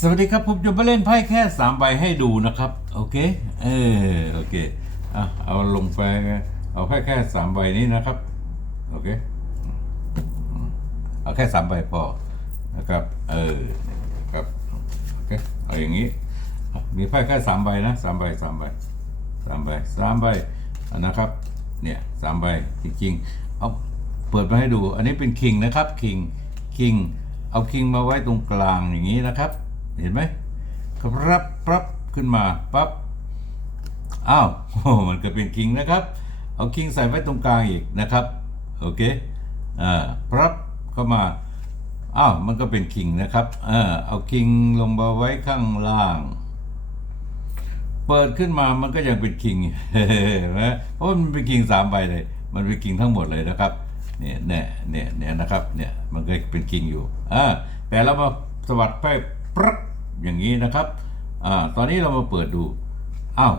สวัสดีครับ ผมจะมาเล่นไพ่แค่สามใบให้ดูนะครับ โอเค เออโอเคอะเอาลงไปเอาแค่แค่สามใบนี้นะครับ โอเค เอาแค่สามใบพอนะครับ เออครับโอเคเอาอย่างนี้ มีไพ่แค่สามใบนะสามใบสามใบสามใบสามใบนะครับ เนี่ยสามใบจริงๆเอาเปิดมาให้ดู อันนี้เป็นคิงนะครับคิงคิงเอาคิงมาไว้ตรงกลางอย่างนี้นะครับ เห็นไหมครับปั๊บขึ้นมาปั๊บอ้าวโอ้มันก็เป็นคิงนะครับ เอาคิงใส่ไว้ตรงกลางอีกนะครับ โอเคอ่าปั๊บเข้ามาอ้าวมันก็เป็นคิงนะครับเออเอาคิงลงมาไว้ข้างล่าง เปิดขึ้นมามันก็ยังเป็นคิงนไหมเพราะมันเป็นคิงสามใบเลย มันเป็นคิงทั้งหมดเลยนะครับเนี่ยเนี่ยเนี่ยเนี่ยนะครับเนี่ยมันก็เป็นคิงอยู่อ่าแต่เรามาสวัสดไพ่ปรัก อย่างนี้นะครับอ่าตอนนี้เรามาเปิดดูอ้าว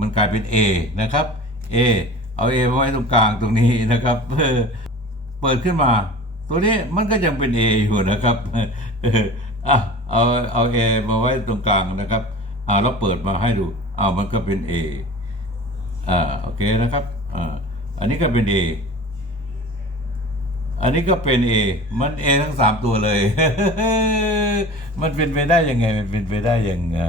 มันกลายเป็น A นะครับ A เอา A มาไว้ตรงกลางตรงนี้นะครับเออเปิดขึ้นมา ตัวนี้มันก็ยังเป็น A อยู่นะครับเอออะเอาเอา A มาไว้ตรงกลางนะครับอ่าแล้วเปิดมาให้ดูอ้าวมันก็เป็น A อ่าโอเคนะครับอ่าอันนี้ก็เป็น A อันนี้ก็เป็น A มัน A ทั้งสามตัวเลย มันเป็นไปได้ยังไง มันเป็นไปได้ยังไง